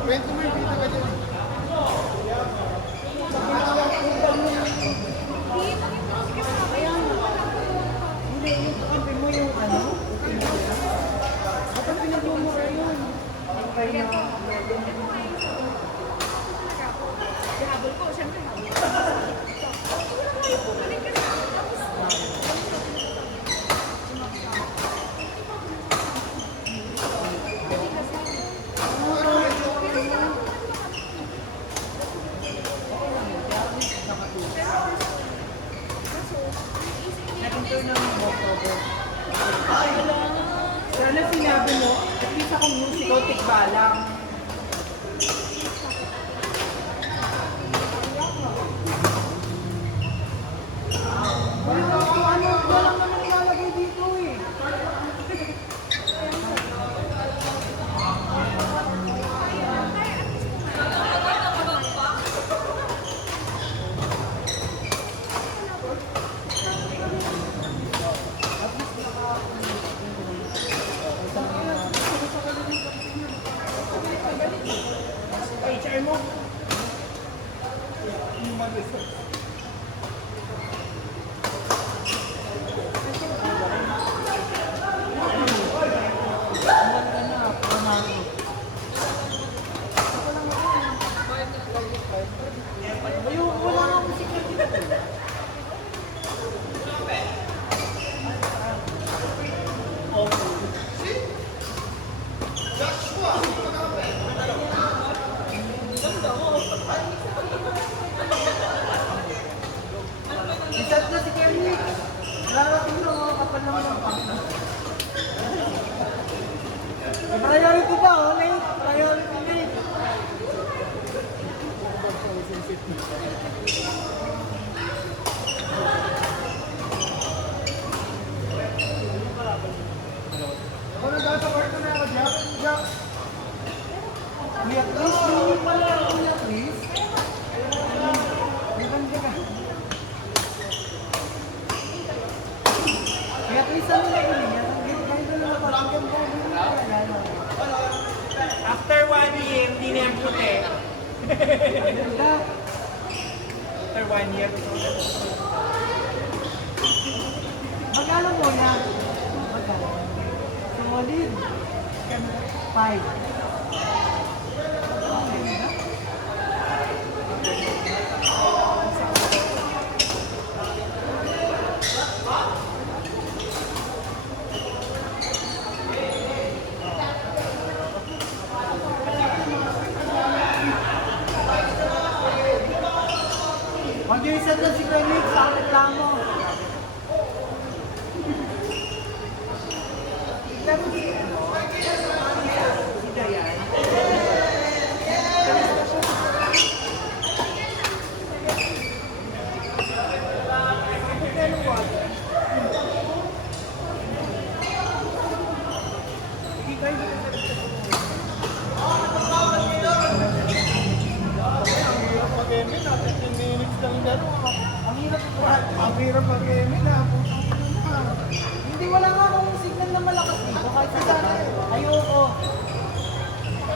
Kwento mo yung pita ka dyan. Habol ko, siyempre habol. Sana sinabi mo, at least akong music o tikbalang. Walang naman nilalagay dito eh. HR mo? Human resource. Wala nga po security. Isat na si Kelly. Larating na mga kapal naman ang pangka. Priority daw, Nate. Priority, Nate. Ako nagasa kwarto na ako, Jack. Jack. Kuya Chris, hindi pala Kuya Chris. Maganda ka. Kaya Chris, ano na yun niya? Ganito na napakagam ko. After 1 year, hindi na yung puti. Ganda. After 1 year. Magkano mo na? Magkano? Solid. 5. Mag-iisat na si Felix sa reklamo. Si Dayan. Mag-eme na, 15 minutes lang dalawa. Ang hirap mag-eme na. Hindi, wala nga akong signal na malakas dito. Kahit sa sana, ayoko.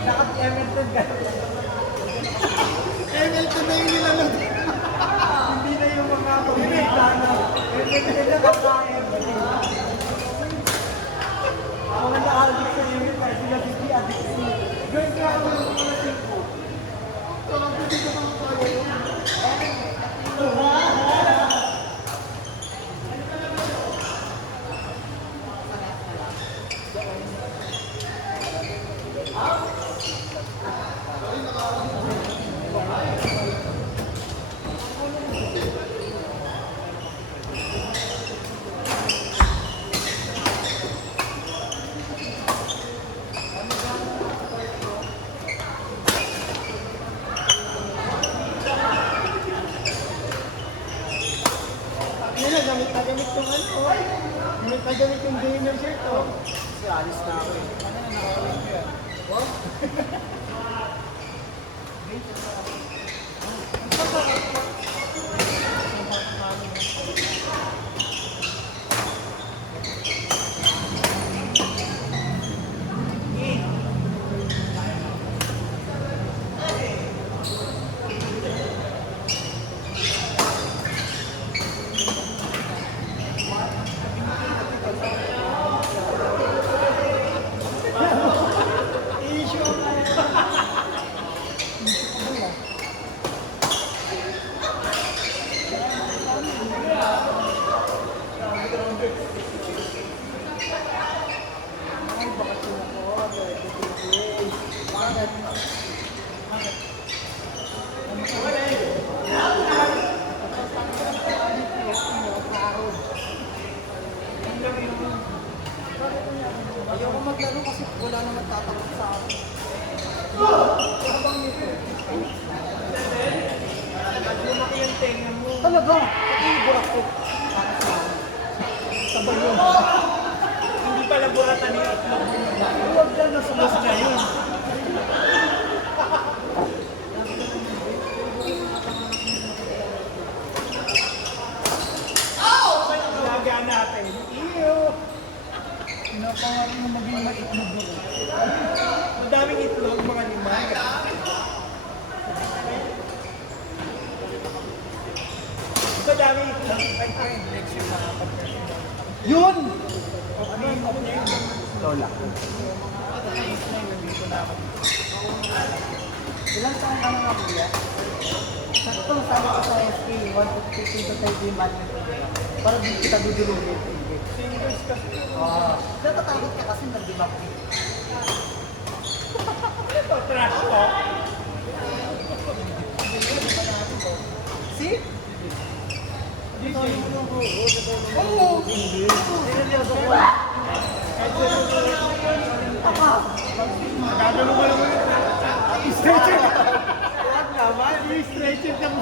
Naka-Emerson ka. Hamilton na yung nilalag. Hindi na yung mga pag-ibig na. Emerson na naka-Emerson. Ako na naka-addict sa Emerson. Kahit sila hindi addict sa Emerson. Gawin ka ako ng mga singko. Hindi ko mga kaya yun. Gamit na gamit yung ano. Gamit na gamit yung dinner shirt, oh. Kasi alis na ako eh. Ano na nakawin ko yan? What? yung tenga mo. Talaga, ito yung burak ko. Sabay yun. Hindi pala buratan yung itlog mo. Huwag dyan na sumas na yun. Laga natin. Iyo! Pinapangarin mo maging maitlog mo. Madaming itlog, mga limay. Madaming itlog. Ay, next year makakapag Yun! Ano niya yung Lola. Ilang taon ka na nga kuya? Sakto, sabi ko sa SK, 150 tayo yung badminton nila. Para di kita dudulungin. singles kasi. Natatakot ka kasi nag-debug ka. Ito, trash talk. See? Oo! Seryoso ko. Papa! Gagano mo naman yung stretcher. Huwag naman. Yung stretcher ka mo.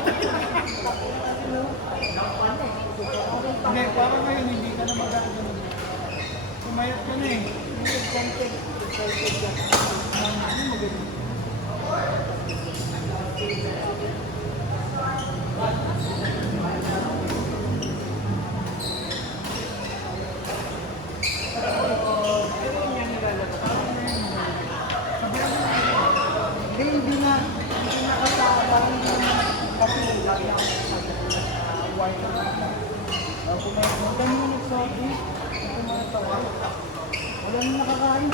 Hindi, parang ngayon hindi ka na magagano. Sumayat ka na eh. Hindi na kasama. Kasi lagi ako wire na lang. Kumain mo. Dami mo nagsabi. Wala na nakakain.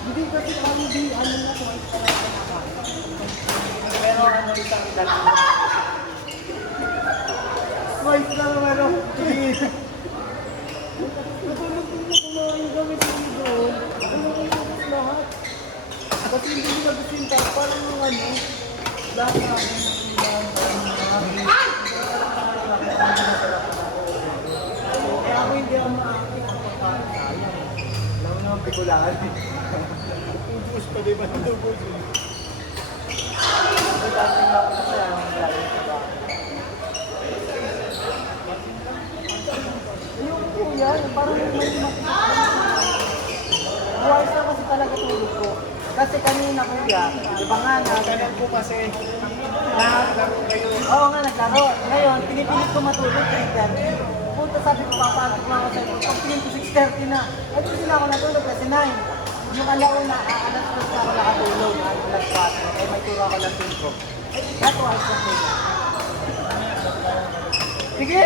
Hindi kasi kami di ano na twice pa lang nakakain. Pero ano isang dati. Twice lang naman ako. Natulog din na kumain kami dito. Ano ko lahat? Kasi hindi nila gusinta, parang yung ano, lahat na ako kaya ako hindi ako maakit ang pagkain sayang. Alam mo naman pikulaan. Ubus pa diba? Ubus. May dati nga ako sa ang galing sa bahay. Yung po yan, parang may buwais na kasi talaga tulog ko. Kasi kanina kuya, iba nga na, Ganun po kasi. naglaro kayo. Oo nga, naglaro. Ngayon, pinipilit ko matulog kailan. Puta sabi ko, papagod mo ako sa iyo. Pag pinin ko 6:30 na. Ay, hindi na ako natulog kasi 9. Yung alauna, alas 2 na ako nakatulog. Alas 4. Kaya may turo ako ng 5. That's why I'm saying. Sige!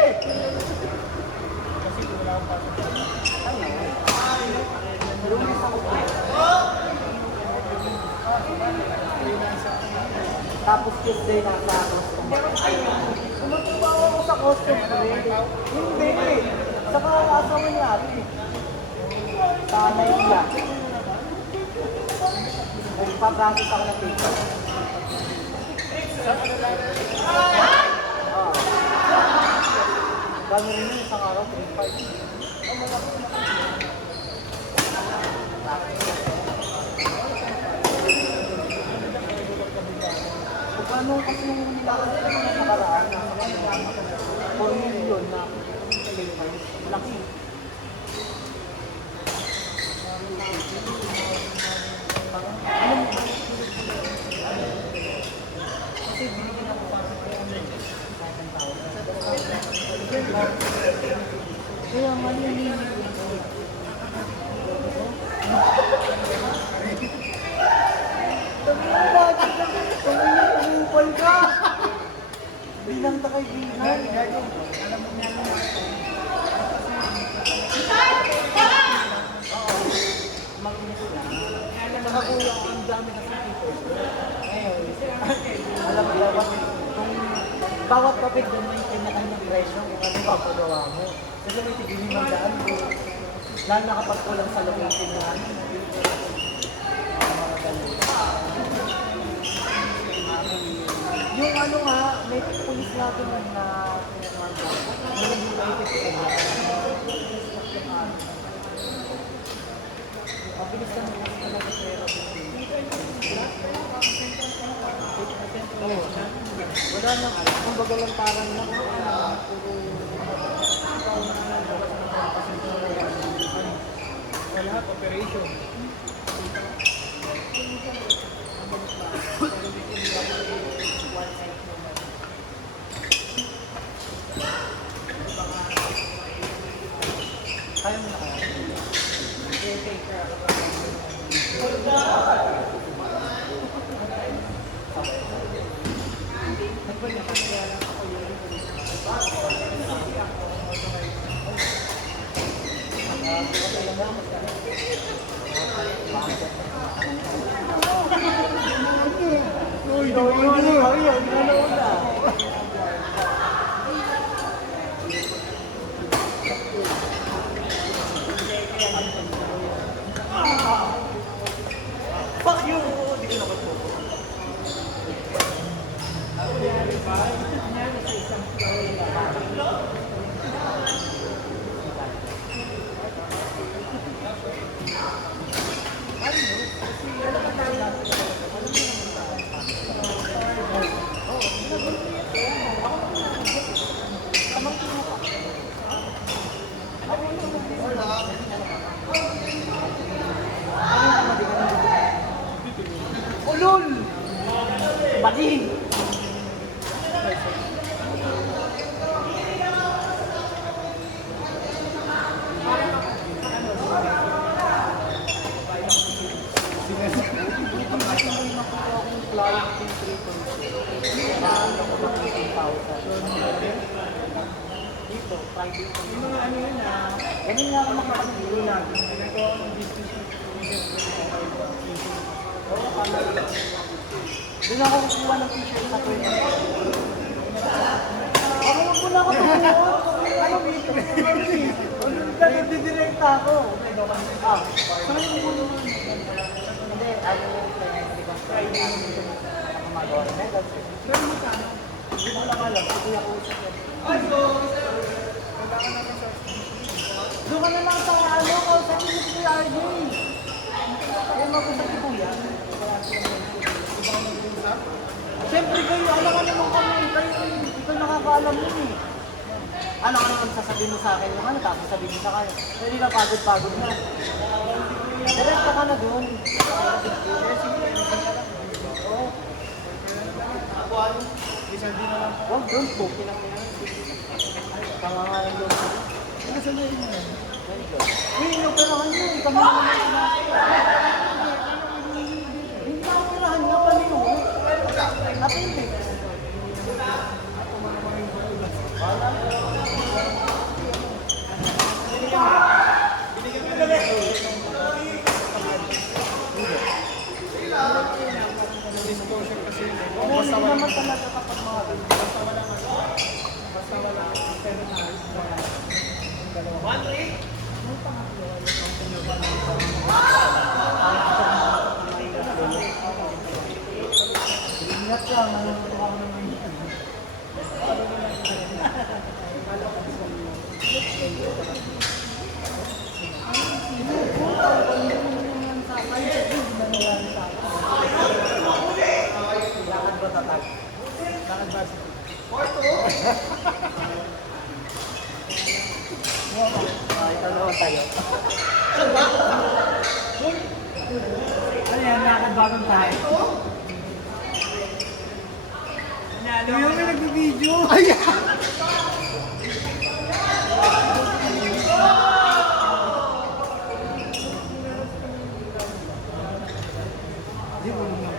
Lumis ako po. Tapos Tuesday nasa customer. Tumatawa ako sa customer. Hindi. Saka asawa niya ate. Tanay niya. Nagpa-practice ako ng paper. Dami rin yun, isang araw, 3-5. Ano kasi yung lakad ko na nakaraan na 4 million na laki. Kasi binigyan ako pa sa kaya malilinig Tumingin ka! Bilang ta kaibigan. Alam mo niya lang. Makinis lang. Nakakuha ko ang dami na sa papers. Alam mo ba, kung bawat papel doon may kanya-kanyang presyo kung ano yung papagawa mo. Kasi may tigilin ng daan ko. Lalo na kapag kulang sa location na ano. Yung ano nga, may pulis natin na pinagmanda. Nag-related ko na. Mabilis ka naman talaga pero. Oo. Wala nang alam. Kung baga lang parang na kung ano, Wala, operation. kaya mo na kaya. Uy, di ba Fuck you! Hindi ko naman po. Ulol! Baling! Dito, private. yung mga ano yun ah. Ganun nga ako makakasilo lang. Ginagawa ng business Doon ako kukuha ng t-shirt sa Twitter. Ako wag mo na ako tumulong. Ano dito? Nagdidirekta ako. Ah, saan yung kukunin mo? Hindi, ano yung pinag-ibang Friday yung dito nakamagawa ng medals. pero magkano? Hindi mo lang alam, hindi ako usap yan. Doon ka na lang sa ano, kausapin mo si RJ. Kaya mag-usap si Kuya. Siyempre kayo, alam ka naman kami. Kayo, ikaw nakakaalam mo eh. Ano ka naman sasabihin mo sa akin yung ano, tapos sabihin mo sa kanya. Hindi na pagod-pagod na. Diretso ka na doon. Oo. Isa din na lang. Huwag doon po, pinakailan. Pangangalan doon. Ano sa nyo yun? Uy, inoperahan nyo. Kami naman na. Hindi na operahan nga kami mo. Appendix. Disclosure kasi yun eh. Oo, hindi naman talaga kapag mga Basta wala ano. Basta wala terminal. ingat ka, manunuto ako ng mga lakad ba tatag? Lakad ba? Ay, tanawan tayo. Ano yan, lakad bagong tayo? Yung may nag-video. Di mo naman.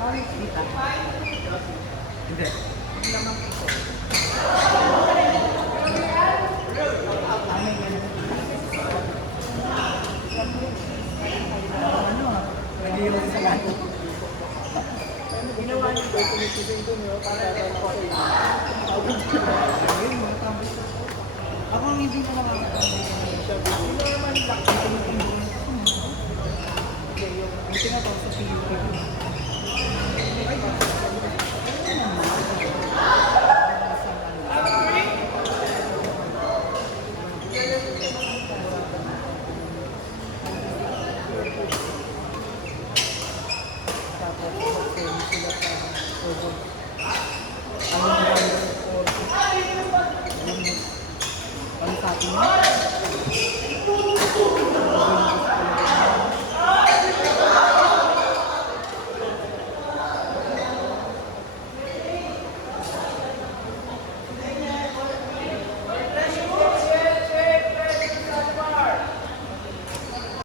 Ay, kita. Hindi. Ano? Pwede yung sa lahat. Ginawa niyo ito, tumitigil doon yun. Para Ako ang hindi na makakatabi. Sino naman lakad? Buti na to sa PUP. Tapos, sila sa natin yun.